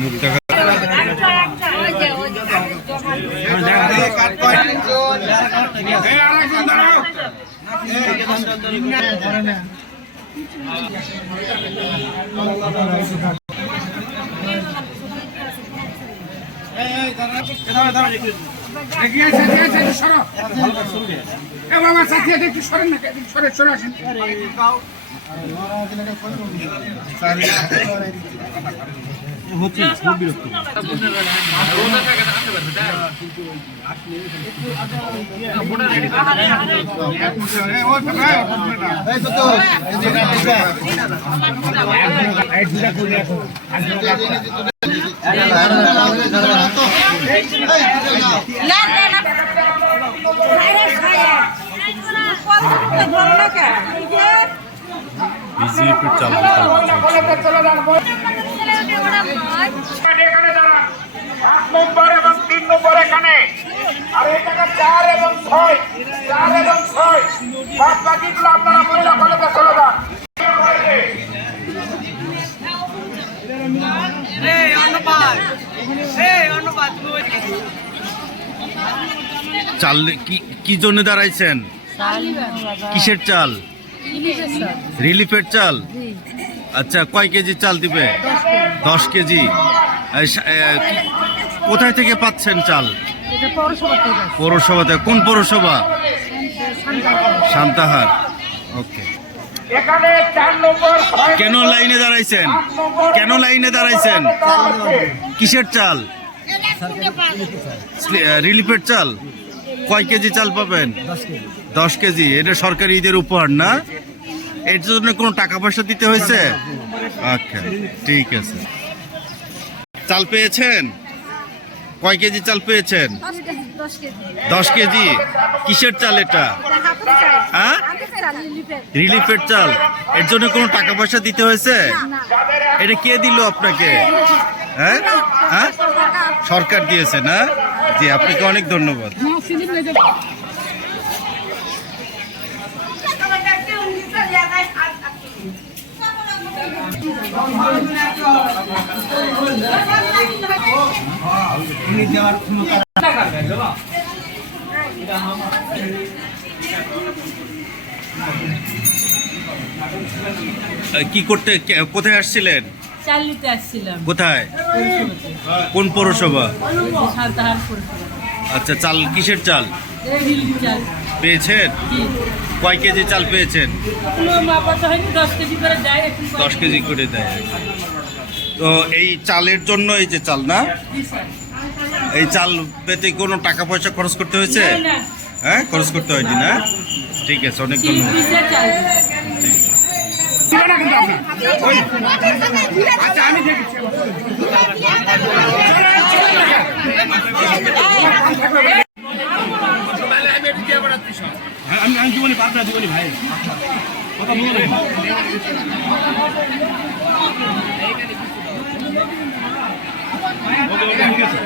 মুখ দেখা খুব বিরক্ত। বিজেপি চাল নম্বর এবং 3 নম্বর এখানে আর এই টাকা 4 এবং 6 বাদ বাকিগুলো আপনারা মহিলা কলেজে চলে যান। চাল কি জন্য দাঁড়াইছেন? কিসের চাল? রিলিফের চাল। আচ্ছা, কয় কেজি চাল দিবে? 10 কেজি। কোথায় থেকে পাচ্ছেন চাল? পৌরসভা থেকে। কোন পৌরসভা? সান্তাহার। ওকে। কেন লাইনে দাঁড়াইছেন? কিসের চাল? রিলিফের চাল। কয় কেজি চাল পাবেন? 10 কেজি। এটা সরকারি ঈদের উপহার না? এর জন্য কোনো টাকা পয়সা দিতে হয়েছে? আচ্ছা, ঠিক আছে। চাল পেয়েছেন? কয় কেজি চাল পেয়েছেন? 10 কেজি। কিসের চাল এটা? হ্যাঁ, রিলিফের চাল। এর জন্য কোনো টাকা পয়সা দিতে হয়েছে? এটা কে দিল আপনাকে? হ্যাঁ হ্যাঁ, সরকার দিয়েছে না? জি, আপনাকে অনেক ধন্যবাদ। কি করতে, কোথায় আসছিলেন? চাল নিতে আসছিলাম। কোথায়? কোন পৌরসভা? সান্তাহার পৌরসভা। আচ্ছা, চাল কিসের চাল চাল পেয়েছেন? কয় কেজি চাল পেয়েছেন? 10 কেজি করে দেয়। 10 কেজি করে দেয়। তো এই চালের জন্য, এই যে চাল না, এই চাল পেতে কোনো টাকা পয়সা খরচ করতে হয়েছে? হ্যাঁ, খরচ করতে হয়নি না? ঠিক আছে, অনেক ধন্যবাদ। আমি জীবনী পাবনা জীবনী ভাই কথা বলবো ঠিক আছে।